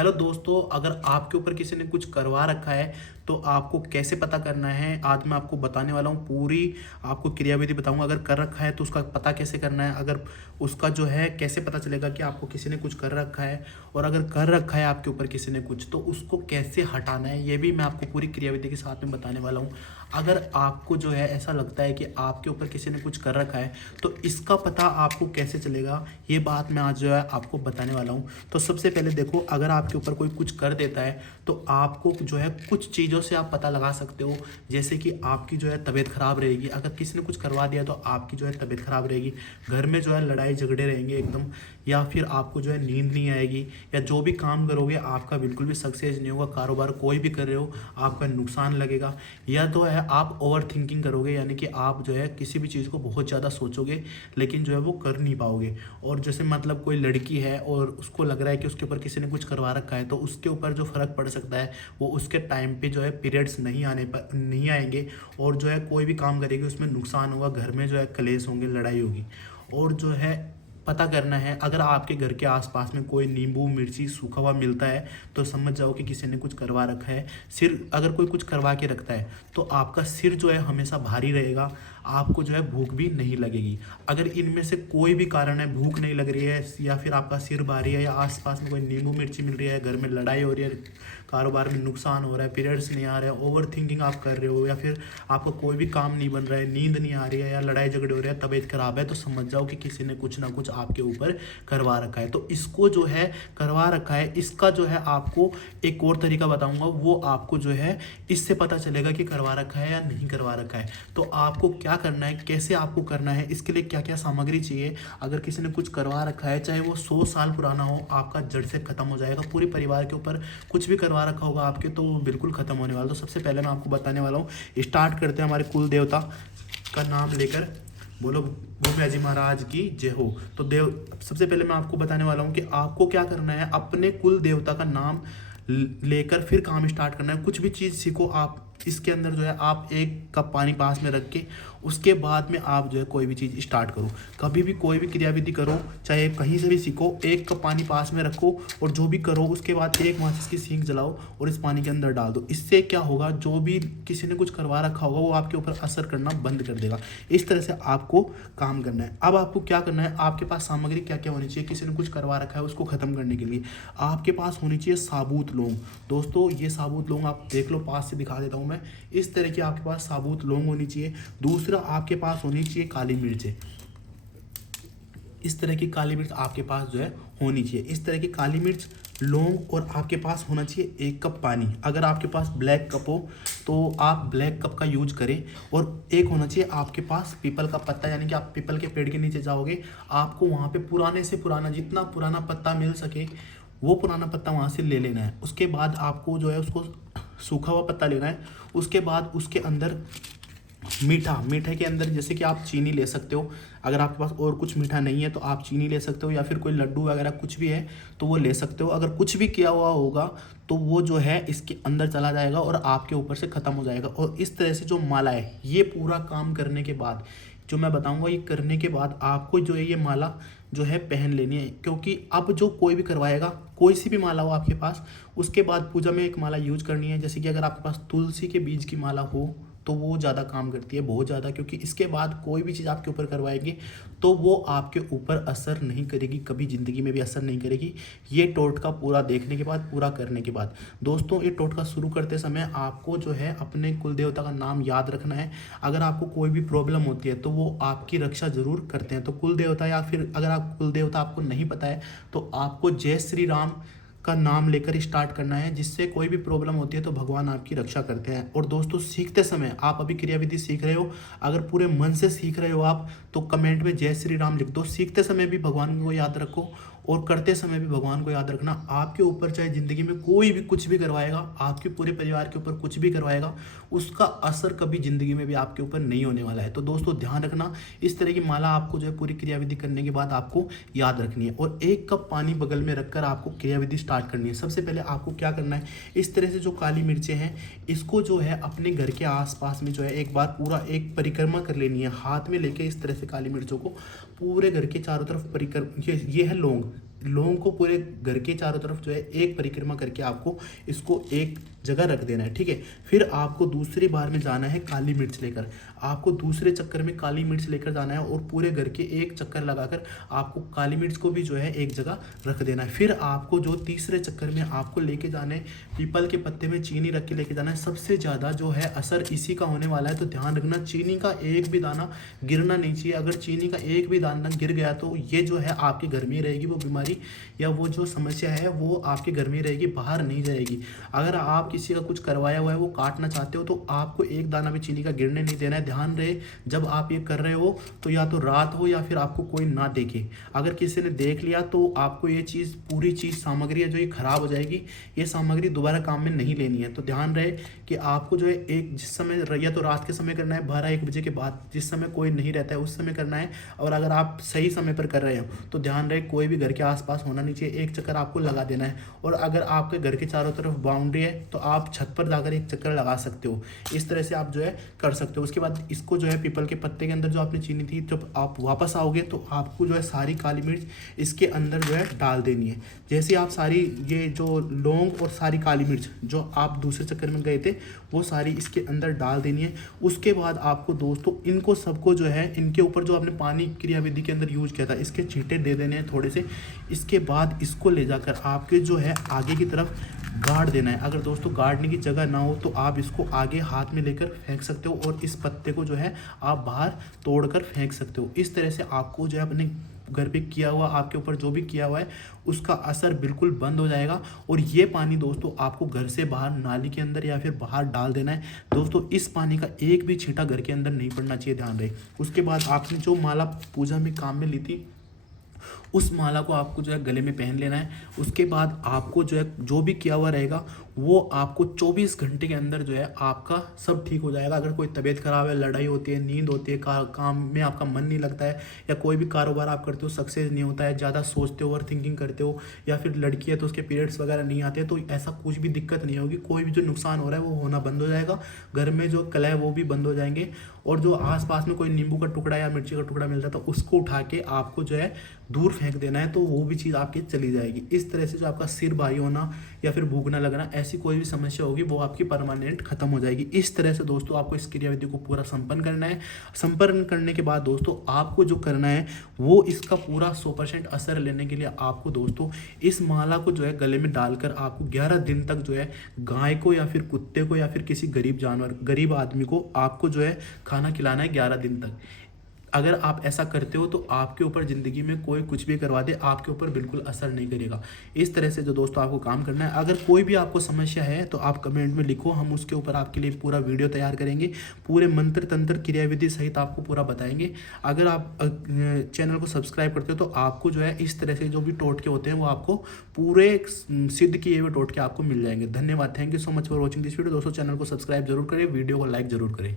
Hello दोस्तों, अगर आपके ऊपर किसी ने कुछ करवा रखा है तो आपको कैसे पता करना है, आज मैं आपको बताने वाला हूँ। पूरी आपको क्रियाविधि बताऊंगा। अगर कर रखा है तो उसका पता कैसे करना है, अगर उसका जो है कैसे पता चलेगा कि आपको किसी ने कुछ कर रखा है, और अगर कर रखा है आपके ऊपर किसी ने कुछ तो उसको कैसे हटाना है, ये भी मैं आपको पूरी क्रियाविधि के साथ में बताने वाला हूँ। अगर आपको जो है ऐसा लगता है कि आपके ऊपर किसी ने कुछ कर रखा है तो इसका पता आपको कैसे चलेगा, ये बात मैं आज जो है आपको बताने वाला हूँ। तो सबसे पहले देखो, अगर आपके ऊपर कोई कुछ कर देता है तो आपको जो है कुछ चीज़ों से आप पता लगा सकते हो। जैसे कि आपकी जो है तबीयत खराब रहेगी, अगर किसी ने कुछ करवा दिया तो आपकी जो है तबीयत खराब रहेगी, घर में जो है लड़ाई झगड़े रहेंगे एकदम, या फिर आपको जो है नींद नहीं आएगी, या जो भी काम करोगे आपका बिल्कुल भी सक्सेस नहीं होगा। कारोबार कोई भी कर रहे हो आपका नुकसान लगेगा, या तो है आप ओवर थिंकिंग करोगे, यानी कि आप जो है किसी भी चीज़ को बहुत ज़्यादा सोचोगे लेकिन जो है वो कर नहीं पाओगे। और जैसे मतलब कोई लड़की है और उसको लग रहा है कि उसके ऊपर किसी ने कुछ करवा रखा है तो उसके ऊपर जो फ़र्क पड़ सकता है वो उसके टाइम पे जो है पीरियड्स नहीं आएंगे, और जो है कोई भी काम करेगी उसमें नुकसान होगा, घर में जो है कलेश होंगे, लड़ाई होगी। और जो है पता करना है, अगर आपके घर के आसपास में कोई नींबू मिर्ची सूखा हुआ मिलता है तो समझ जाओ कि किसी ने कुछ करवा रखा है। सिर अगर कोई कुछ करवा के रखता है तो आपका सिर जो है हमेशा भारी रहेगा, आपको जो है भूख भी नहीं लगेगी। अगर इनमें से कोई भी कारण है, भूख नहीं लग रही है या फिर आपका सिर भारी है, या आसपास में कोई नींबू मिर्ची मिल रही है, घर में लड़ाई हो रही है, कारोबार में नुकसान हो रहा है, पीरियड्स नहीं आ रहे हैं, ओवर थिंकिंग आप कर रहे हो, या फिर आपका कोई भी काम नहीं बन रहा है, नींद नहीं आ रही है, या लड़ाई झगड़े हो रहे हैं, तबीयत खराब है, तो समझ जाओ कि किसी ने कुछ ना कुछ आपके ऊपर करवा रखा है। तो इसको जो है करवा रखा है, इसका जो है आपको एक और तरीका बताऊंगा, वो आपको जो है इससे पता चलेगा कि करवा रखा है या नहीं करवा रखा है। तो आपको क्या करना है, कैसे आपको करना है, इसके लिए क्या क्या सामग्री चाहिए। अगर किसी ने कुछ करवा रखा है, चाहे वो 100 साल पुराना हो, आपका जड़ से खत्म हो जाएगा। पूरे परिवार के ऊपर कुछ भी करवा रखा होगा आपके तो वो बिल्कुल खत्म होने वाला। तो सबसे पहले मैं आपको बताने वाला हूँ, स्टार्ट करते हैं हमारे कुल देवता का नाम लेकर। बोलो भूमिया जी महाराज की जय हो। तो सबसे पहले मैं आपको बताने वाला हूँ कि आपको क्या करना है, अपने कुल देवता का नाम लेकर फिर काम स्टार्ट करना है। कुछ भी चीज़ सीखो आप, इसके अंदर जो है आप एक कप पानी पास में रख के उसके बाद में आप जो है कोई भी चीज़ स्टार्ट करो। कभी भी कोई भी क्रियाविधि करो, चाहे कहीं से भी सीखो, एक कप पानी पास में रखो और जो भी करो उसके बाद एक माचिस की सीख जलाओ और इस पानी के अंदर डाल दो। इससे क्या होगा, जो भी किसी ने कुछ करवा रखा होगा वो आपके ऊपर असर करना बंद कर देगा। इस तरह से आपको काम करना है। अब आपको क्या करना है, आपके पास सामग्री क्या क्या होनी चाहिए किसी ने कुछ करवा रखा है उसको खत्म करने के लिए। आपके पास होनी चाहिए साबुत लौंग। दोस्तों ये साबुत लौंग आप देख लो, पास से दिखा देता हूँ मैं। इस तरह की आपके पास साबुत लौंग होनी चाहिए। दूसरा आपके पास होनी चाहिए काली मिर्चें। इस तरह की काली मिर्च आपके पास जो है होनी चाहिए। इस तरह की काली मिर्च, लौंग, और आपके पास होना चाहिए एक कप पानी। अगर आपके पास ब्लैक कप हो तो आप ब्लैक कप का यूज करें। और एक होना चाहिए आपके पास पीपल का पत्ता, यानी कि आप पीपल के पेड़ के नीचे जाओगे, आपको वहाँ पे पुराने से पुराना जितना पुराना पत्ता मिल सके वो पुराना पत्ता वहाँ से ले लेना है। उसके बाद आपको जो है उसको सूखा हुआ पत्ता लेना है। उसके बाद उसके अंदर मीठे के अंदर जैसे कि आप चीनी ले सकते हो। अगर आपके पास और कुछ मीठा नहीं है तो आप चीनी ले सकते हो, या फिर कोई लड्डू वगैरह कुछ भी है तो वो ले सकते हो। अगर कुछ भी किया हुआ होगा तो वो जो है इसके अंदर चला जाएगा और आपके ऊपर से ख़त्म हो जाएगा। और इस तरह से जो माला है, ये पूरा काम करने के बाद जो मैं बताऊंगा, ये करने के बाद आपको जो है ये माला जो है पहन लेनी है। क्योंकि अब जो कोई भी करवाएगा, कोई सी भी माला हो आपके पास, उसके बाद पूजा में एक माला यूज करनी है। जैसे कि अगर आपके पास तुलसी के बीज की माला हो तो वो ज़्यादा काम करती है, बहुत ज़्यादा, क्योंकि इसके बाद कोई भी चीज़ आपके ऊपर करवाएगी तो वो आपके ऊपर असर नहीं करेगी, कभी ज़िंदगी में भी असर नहीं करेगी। ये टोटका पूरा देखने के बाद, पूरा करने के बाद, दोस्तों ये टोटका शुरू करते समय आपको जो है अपने कुल देवता का नाम याद रखना है। अगर आपको कोई भी प्रॉब्लम होती है तो वो आपकी रक्षा जरूर करते हैं। तो कुल देवता, या फिर अगर आप कुल देवता आपको नहीं पता है तो आपको जय श्री राम का नाम लेकर स्टार्ट करना है, जिससे कोई भी प्रॉब्लम होती है तो भगवान आपकी रक्षा करते हैं। और दोस्तों सीखते समय, आप अभी क्रियाविधि सीख रहे हो, अगर पूरे मन से सीख रहे हो आप तो कमेंट में जय श्री राम लिख दो। सीखते समय भी भगवान को याद रखो और करते समय भी भगवान को याद रखना। आपके ऊपर चाहे ज़िंदगी में कोई भी कुछ भी करवाएगा, आपके पूरे परिवार के ऊपर कुछ भी करवाएगा, उसका असर कभी ज़िंदगी में भी आपके ऊपर नहीं होने वाला है। तो दोस्तों ध्यान रखना, इस तरह की माला आपको जो है पूरी क्रियाविधि करने के बाद आपको याद रखनी है। और एक कप पानी बगल में रखकर आपको क्रियाविधि स्टार्ट करनी है। सबसे पहले आपको क्या करना है, इस तरह से जो काली मिर्चें हैं इसको जो है अपने घर के आसपास में जो है एक बार पूरा एक परिक्रमा कर लेनी है। हाथ में लेके इस तरह से काली मिर्चों को पूरे घर के चारों तरफ परिक्रमा, ये है लौंग, लौंग को पूरे घर के चारों तरफ जो है एक परिक्रमा करके आपको इसको एक जगह रख देना है, ठीक है। फिर आपको दूसरी बार में जाना है काली मिर्च लेकर, आपको दूसरे चक्कर में काली मिर्च लेकर जाना है और पूरे घर के एक चक्कर लगाकर आपको काली मिर्च को भी जो है एक जगह रख देना है। फिर आपको जो तीसरे चक्कर में आपको लेके जाना है पीपल के पत्ते में चीनी रख के लेके जाना है। सबसे ज़्यादा जो है असर इसी का होने वाला है, तो ध्यान रखना चीनी का एक भी दाना गिरना नहीं चाहिए। अगर चीनी का एक भी दाना गिर गया तो ये जो है आपके घर में रहेगी, वो बीमारी या वो जो समस्या है वो आपके घर में रहेगी, बाहर नहीं जाएगी। अगर आप किसी का कुछ करवाया हुआ है वो काटना चाहते हो तो आपको एक दाना भी चीनी का गिरने नहीं देना है। ध्यान रहे जब आप ये कर रहे हो तो या तो रात हो या फिर आपको कोई ना देखे। अगर किसी ने देख लिया तो आपको ये चीज़ पूरी चीज़ सामग्री है जो ये खराब हो जाएगी, ये सामग्री दोबारा काम में नहीं लेनी है। तो ध्यान रहे कि आपको जो है एक जिस समय या तो रात के समय करना है 12-1 बजे के बाद, जिस समय कोई नहीं रहता है उस समय करना है। और अगर आप सही समय पर कर रहे हो तो ध्यान रहे कोई भी घर के आसपास होना नहीं चाहिए, एक चक्कर आपको लगा देना है। और अगर आपके घर के चारों तरफ बाउंड्री है तो आप छत पर जाकर एक चक्कर लगा सकते हो। इस तरह से आप जो है कर सकते हो। उसके बाद इसको जो है पीपल के पत्ते के अंदर जो आपने चीनी थी, जब आप वापस आओगे तो आपको जो है सारी काली मिर्च इसके अंदर जो है डाल देनी है। जैसे आप सारी ये जो लौंग और सारी काली मिर्च जो आप दूसरे चक्कर में गए थे वो सारी इसके अंदर डाल देनी है। उसके बाद आपको दोस्तों इनको सबको जो है इनके ऊपर जो आपने पानी क्रिया विधि के अंदर यूज किया था इसके छींटे दे देने हैं थोड़े से। इसके बाद इसको ले जाकर आपके जो है आगे की तरफ गाड़ देना है। अगर दोस्तों गाड़ने की जगह ना हो तो आप इसको आगे हाथ में लेकर फेंक सकते हो और इस पत्ते को जो है आप बाहर तोड़कर फेंक सकते हो। इस तरह से आपको जो है अपने घर पे किया हुआ, आपके ऊपर जो भी किया हुआ है उसका असर बिल्कुल बंद हो जाएगा। और ये पानी दोस्तों आपको घर से बाहर नाली के अंदर या फिर बाहर डाल देना है। दोस्तों इस पानी का एक भी छींटा घर के अंदर नहीं पड़ना चाहिए, ध्यान रहे। उसके बाद आपने जो माला पूजा में काम में ली थी उस माला को आपको जो है गले में पहन लेना है। उसके बाद आपको जो है जो भी किया हुआ रहेगा वो आपको 24 घंटे के अंदर जो है आपका सब ठीक हो जाएगा। अगर कोई तबीयत खराब है, लड़ाई होती है, नींद होती है, काम में आपका मन नहीं लगता है, या कोई भी कारोबार आप करते हो सक्सेस नहीं होता है, ज़्यादा सोचते हो, ओवर थिंकिंग करते हो, या फिर लड़की है तो उसके पीरियड्स वगैरह नहीं आते, तो ऐसा कुछ भी दिक्कत नहीं होगी। कोई भी जो नुकसान हो रहा है वो होना बंद हो जाएगा। घर में जो कलह है वो भी बंद हो जाएंगे। और जो आसपास में कोई नींबू का टुकड़ा या मिर्ची का टुकड़ा मिलता है तो उसको उठा के आपको जो है दूर फेंक देना है, तो वो भी चीज़ आपकी चली जाएगी। इस तरह से जो आपका सिर भारी होना या फिर भूखना लगना ऐसी कोई भी समस्या होगी वो आपकी परमानेंट खत्म हो जाएगी। इस तरह से दोस्तों आपको इस क्रियाविधि को पूरा संपन्न करना है। संपन्न करने के बाद दोस्तों आपको जो करना है वो इसका पूरा 100% असर लेने के लिए आपको दोस्तों इस माला को जो है गले में डालकर आपको 11 दिन तक जो है गाय को या फिर कुत्ते को या फिर किसी गरीब जानवर, गरीब आदमी को आपको जो है खाना खिलाना है 11 दिन तक। अगर आप ऐसा करते हो तो आपके ऊपर ज़िंदगी में कोई कुछ भी करवा दे आपके ऊपर बिल्कुल असर नहीं करेगा। इस तरह से जो दोस्तों आपको काम करना है। अगर कोई भी आपको समस्या है तो आप कमेंट में लिखो, हम उसके ऊपर आपके लिए पूरा वीडियो तैयार करेंगे, पूरे मंत्र तंत्र क्रियाविधि सहित आपको पूरा बताएंगे। अगर आप चैनल को सब्सक्राइब करते हो तो आपको जो है इस तरह से जो भी टोटके होते हैं वो आपको पूरे सिद्ध किए हुए टोटके आपको मिल जाएंगे। धन्यवाद, thank you so much for watching this video. दोस्तों चैनल को सब्सक्राइब जरूर करें, वीडियो को लाइक जरूर करें।